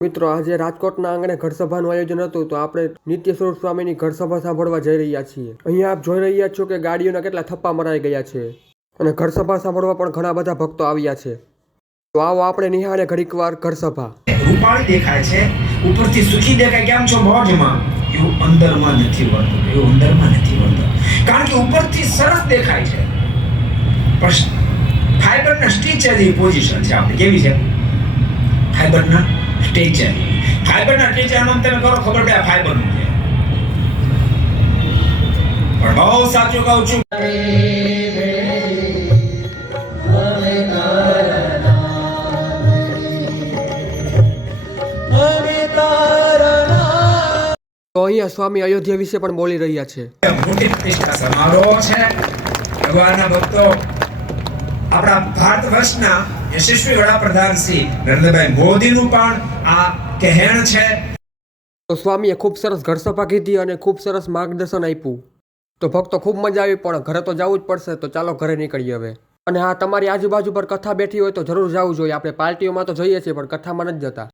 મિત્રો આજે રાજકોટના આંગણે ઘરસભાનું આયોજન હતું તો આપણે નિત્ય સ્વરૂપ સ્વામીની ઘરસભા સાંભળવા જઈ રહ્યા છીએ। અહીંયા આપ જોઈ રહ્યા છો કે ગાડીઓના કેટલા થપ્પા મરાઈ ગયા છે અને ઘરસભા સાંભળવા પણ ઘણા બધા ભક્તો આવ્યા છે। તો આવો આપણે નિહાળે ઘડીકવાર ઘરસભા। રૂપાળી દેખાય છે, ઉપરથી સુખી દેખાય, કેમ છો મોજમાં, એવું અંદરમાં નથી વર્તતું, એવું અંદરમાં નથી વર્તતું, કારણ કે ઉપરથી સરસ દેખાય છે પણ ફાઈબરના સ્ટ્રક્ચરની પોઝિશન છે આપણે કેવી છે, ફાઈબરના સ્ટ્રક્ચર, ફાઈબરના સ્ટ્રક્ચરમાં તમે કરો ખબર પડે આ ફાઈબરનું છે, પણ બહુ સાચું કહું છું। તો અહીંયા સ્વામી અયોધ્યા વિશે પણ બોલી રહ્યા છે। મોટી પ્રતિષ્ઠા સમારોહ છે। ભગવાનના ભક્તો આપણા ભારત વર્ષના યશસ્વી વડાપ્રધાન શ્રી નરેન્દ્રભાઈ મોદીનું પણ આ કહેણ છે। તો સ્વામીએ ખૂબ સરસ ઘરસભા કીધી અને ખૂબ સરસ માર્ગદર્શન આપ્યું। તો ભક્તો ખૂબ મજા આવી, પણ ઘરે તો જવું જ પડશે, તો ચાલો ઘરે નીકળીએ હવે। અને હા, તમારી આજુબાજુ પર કથા બેઠી હોય તો જરૂર જવું જોઈએ। આપણે પાર્ટીઓમાં તો જઈએ છીએ પણ કથામાં નથી જતા।